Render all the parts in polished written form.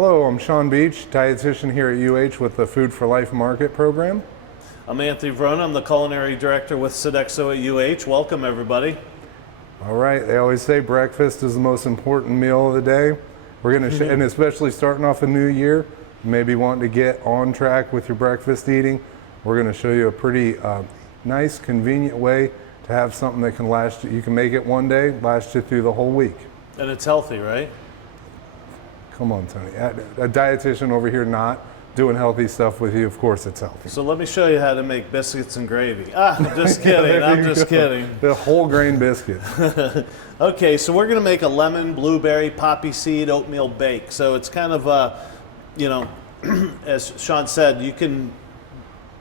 Hello, I'm Sean Beach, dietitian here at UH with the Food for Life Market program. I'm Anthony Verona. I'm the culinary director with Sodexo at UH. Welcome, everybody. All right, they always say breakfast is the most important meal of the day. We're going to, and especially starting off a new year, maybe wanting to get on track with your breakfast eating. We're going to show you a pretty nice, convenient way to have something that can last you. You can make it one day, last you through the whole week. And it's healthy, right? Come on, Tony. A dietitian over here not doing healthy stuff with you, of course it's healthy. So let me show you how to make biscuits and gravy. I'm just kidding. I'm just kidding. The whole grain biscuit. Okay, so we're going to make a lemon, blueberry, poppy seed, oatmeal bake. So it's kind of, you know, as Sean said, you can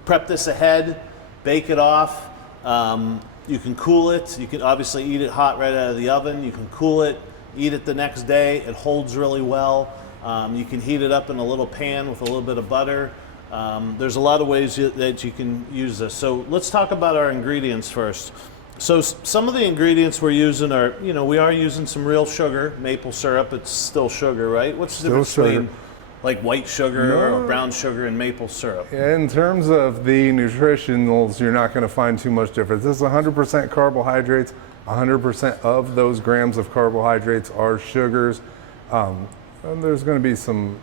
prep this ahead, bake it off. You can cool it. You can obviously eat it hot right out of the oven. You can cool it, eat it the next day. It holds really well. You can heat it up in a little pan with a little bit of butter. There's a lot of ways that you can use this. So let's talk about our ingredients first. So some of the ingredients we're using are, you know, we are using some real sugar, maple syrup. It's still sugar, right? What's the difference between like white sugar or brown sugar and maple syrup? In terms of the nutritionals, you're not going to find too much difference. This is 100% carbohydrates. 100% of those grams of carbohydrates are sugars. And there's going to be some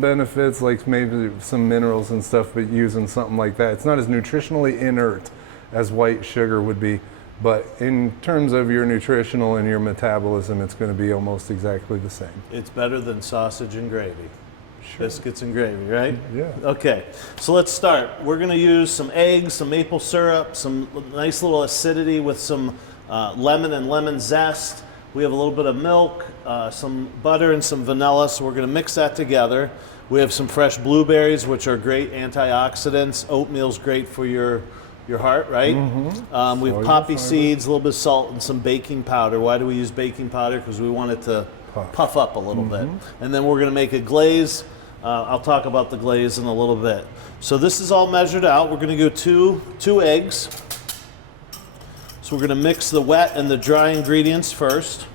benefits, like maybe some minerals and stuff, but using something like that, it's not as nutritionally inert as white sugar would be. But in terms of your nutritional and your metabolism, it's going to be almost exactly the same. It's better than sausage and gravy. Sure. Biscuits and gravy, right? Yeah. Okay, so let's start. We're going to use some eggs, some maple syrup, some nice little acidity with some lemon and lemon zest. We have a little bit of milk, some butter, and some vanilla, so we're going to mix that together. We have some fresh blueberries, which are great antioxidants. Oatmeal's great for your heart, right? Mm-hmm. We have poppy seeds, a little bit of salt, and some baking powder. Why do we use baking powder? Because we want it to puff up a little bit. And then we're going to make a glaze. I'll talk about the glaze in a little bit. So this is all measured out. We're going to go two eggs. So we're going to mix the wet and the dry ingredients first.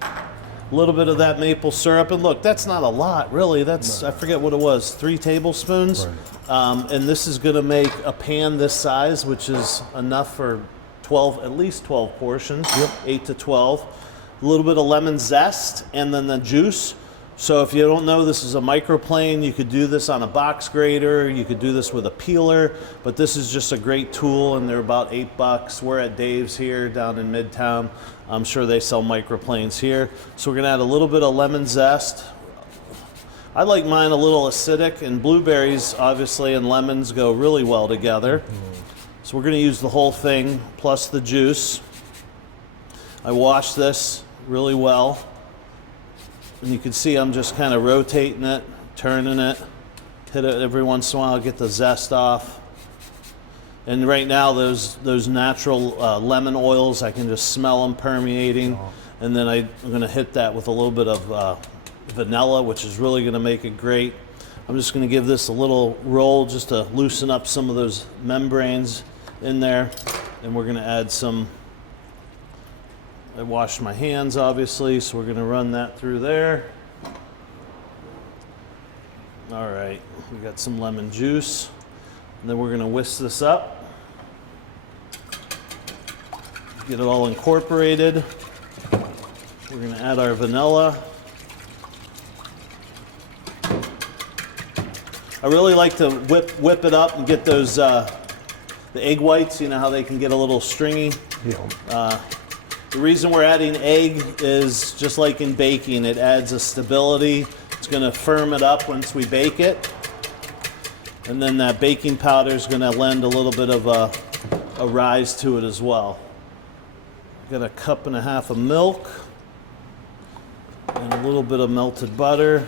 A little bit of that maple syrup. And look, that's not a lot, really. That's, I forget what it was, 3 tablespoons. Right. And this is going to make a pan this size, which is enough for 12, at least 12 portions, 8 to 12. A little bit of lemon zest and then the juice. So if you don't know, this is a microplane. You could do this on a box grater. You could do this with a peeler, but this is just a great tool, and they're about $8. We're at Dave's here down in Midtown. I'm sure they sell microplanes here. So we're gonna add a little bit of lemon zest. I like mine a little acidic, and blueberries, obviously, and lemons go really well together. So we're gonna use the whole thing plus the juice. I washed this really well. And you can see I'm just kind of rotating it, turning it, hit it every once in a while, get the zest off. And right now those natural lemon oils, I can just smell them permeating. And then I'm going to hit that with a little bit of vanilla, which is really going to make it great. I'm just going to give this a little roll just to loosen up some of those membranes in there. And we're going to add some. I washed my hands, obviously, so we're going to run that through there. All right, we got some lemon juice. And then we're going to whisk this up. Get it all incorporated. We're going to add our vanilla. I really like to whip it up and get those, the egg whites, you know how they can get a little stringy. Yeah. The reason we're adding egg is just like in baking, it adds a stability. It's going to firm it up once we bake it. And then that baking powder is going to lend a little bit of a rise to it as well. Got a 1.5 cups of milk and a little bit of melted butter.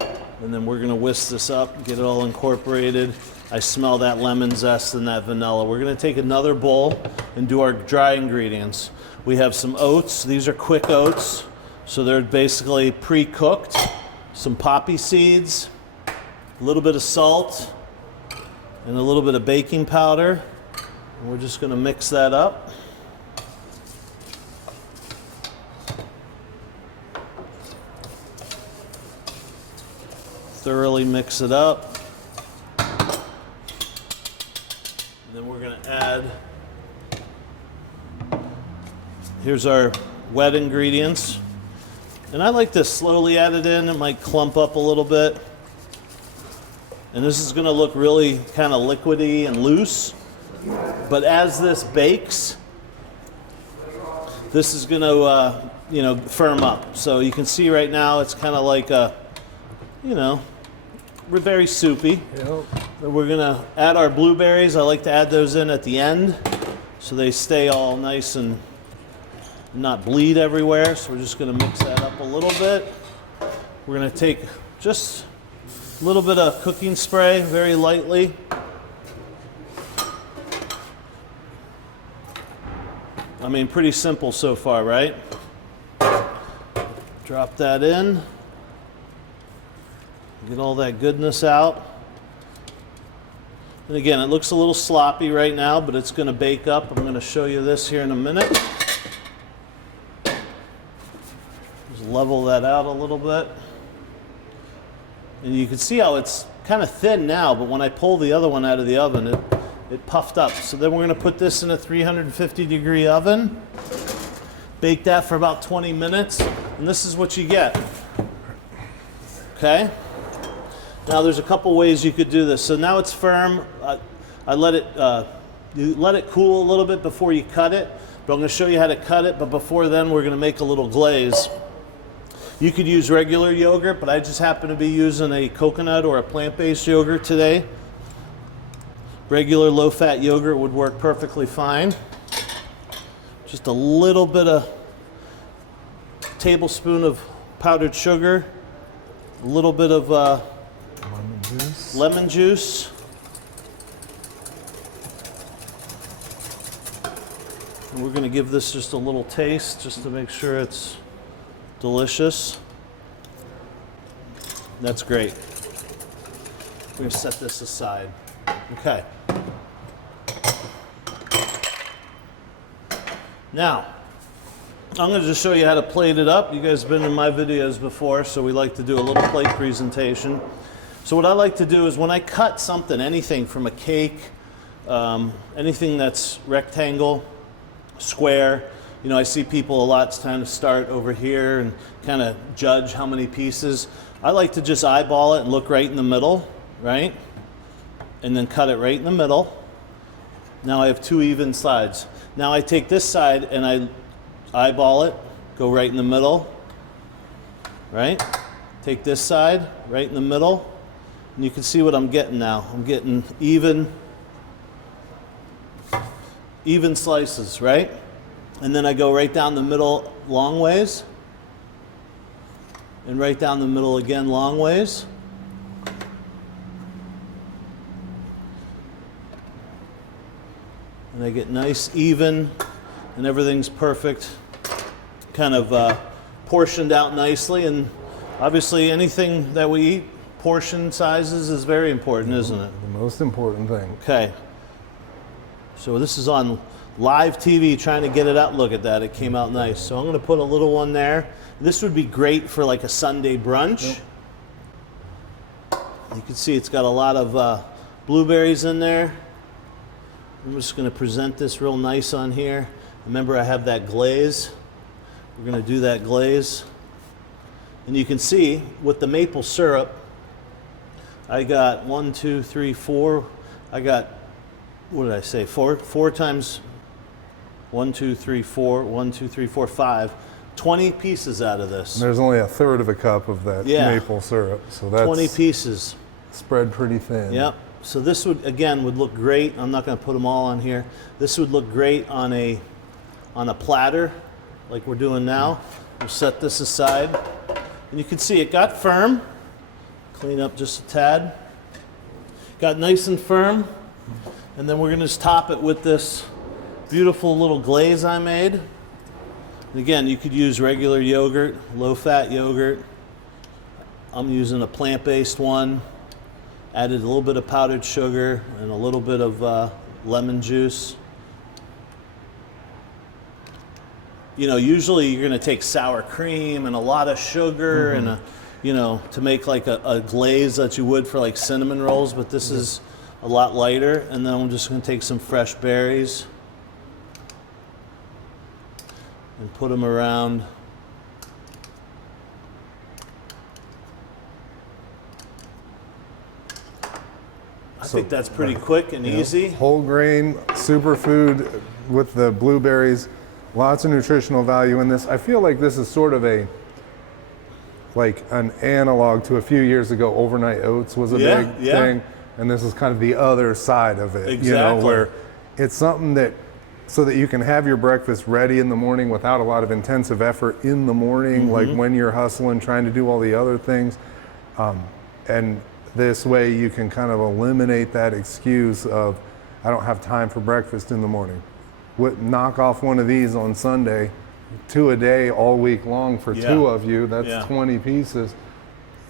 And then we're going to whisk this up, get it all incorporated. I smell that lemon zest and that vanilla. We're going to take another bowl and do our dry ingredients. We have some oats. These are quick oats, so they're basically pre-cooked. Some poppy seeds, a little bit of salt, and a little bit of baking powder. And we're just going to mix that up. thoroughly mix it up. And then we're going to add, here's our wet ingredients. And I like to slowly add it in. It might clump up a little bit. And this is going to look really kind of liquidy and loose. But as this bakes, this is going to, firm up. So you can see right now it's kind of like a, we're very soupy. Yep. We're going to add our blueberries. I like to add those in at the end so they stay all nice and not bleed everywhere. So we're just going to mix that up a little bit. We're going to take just a little bit of cooking spray, very lightly. I mean, pretty simple so far, right? Drop that in. Get all that goodness out. And again, it looks a little sloppy right now, but it's going to bake up. I'm going to show you this here in a minute. Just level that out a little bit. And you can see how it's kind of thin now, but when I pull the other one out of the oven, it puffed up. So then we're going to put this in a 350-degree oven. Bake that for about 20 minutes, and this is what you get. Okay? Now there's a couple ways you could do this. So now it's firm. I let it, you let it cool a little bit before you cut it, but I'm going to show you how to cut it, but before then we're going to make a little glaze. You could use regular yogurt, but I just happen to be using a coconut or a plant-based yogurt today. Regular low-fat yogurt would work perfectly fine. Just a little bit of tablespoon of powdered sugar, a little bit of lemon juice. And we're going to give this just a little taste just to make sure it's delicious. That's great. We're going to set this aside. Okay. Now, I'm going to just show you how to plate it up. You guys have been in my videos before, so we like to do a little plate presentation. So what I like to do is when I cut something, anything from a cake, anything that's rectangle, square, I see people a lot trying to start over here and kind of judge how many pieces. I like to just eyeball it and look right in the middle, right? And then cut it right in the middle. Now I have two even sides. Now I take this side and I eyeball it, go right in the middle, right? Take this side, right in the middle, and you can see what I'm getting now. I'm getting even slices, right? And then I go right down the middle long ways, and right down the middle again long ways. And I get nice, even, and everything's perfect, kind of portioned out nicely. And obviously anything that we eat, portion sizes is very important, isn't it? The most important thing. Okay. So this is on live TV, trying to get it out. Look at that, it came out nice. So I'm going to put a little one there. This would be great for like a Sunday brunch. Yep. You can see it's got a lot of blueberries in there. I'm just going to present this real nice on here. Remember, I have that glaze. We're going to do that glaze. And you can see with the maple syrup, I got 1, 2, 3, 4. I got, what did I say? Four times 1, 2, 3, 4. 1, 2, 3, 4, 5. 20 pieces out of this. And there's only a third of a cup of that maple syrup. So that's 20 pieces. Spread pretty thin. Yep. So this would, again, would look great. I'm not going to put them all on here. This would look great on a platter like we're doing now. We'll set this aside. And you can see it got firm. Clean up just a tad. Got nice and firm. And then we're going to just top it with this beautiful little glaze I made. And again, you could use regular yogurt, low-fat yogurt. I'm using a plant-based one. Added a little bit of powdered sugar and a little bit of lemon juice. Usually you're going to take sour cream and a lot of sugar, you know, to make like a glaze that you would for like cinnamon rolls, but this is a lot lighter. And then I'm just going to take some fresh berries and put them around. I think that's pretty quick and easy. Whole grain superfood with the blueberries. Lots of nutritional value in this. I feel like this is sort of an analog to a few years ago. Overnight oats was a big thing, and this is kind of the other side of it. Exactly. You know, where it's something that so that you can have your breakfast ready in the morning without a lot of intensive effort in the morning, like when you're hustling, trying to do all the other things, and this way you can kind of eliminate that excuse of, I don't have time for breakfast in the morning. Knock off one of these on Sunday, 2 a day all week long for 2 of you, that's 20 pieces.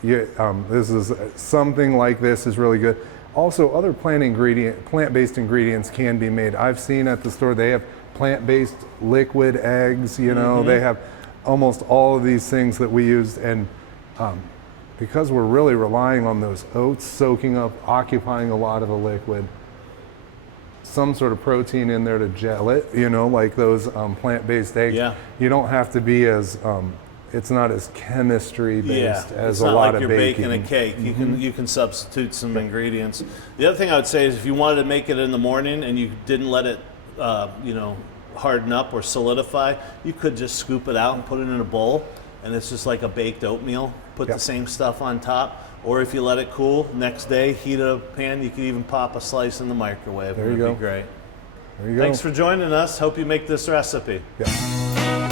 This is something like this is really good. Also, other plant-based ingredients can be made. I've seen at the store they have plant-based liquid eggs, you know, they have almost all of these things that we use, and because we're really relying on those oats soaking up, occupying a lot of the liquid, some sort of protein in there to gel it, you know, like those plant-based eggs. Yeah. You don't have to be as, it's not as chemistry-based as a lot of baking. It's not like you're baking a cake. You can substitute some ingredients. The other thing I would say is if you wanted to make it in the morning and you didn't let it, you know, harden up or solidify, you could just scoop it out and put it in a bowl, and it's just like a baked oatmeal. Put the same stuff on top, or if you let it cool, next day heat a pan. You can even pop a slice in the microwave. There you go. go. Be great. There you go. Thanks for joining us. Hope you make this recipe. Yeah.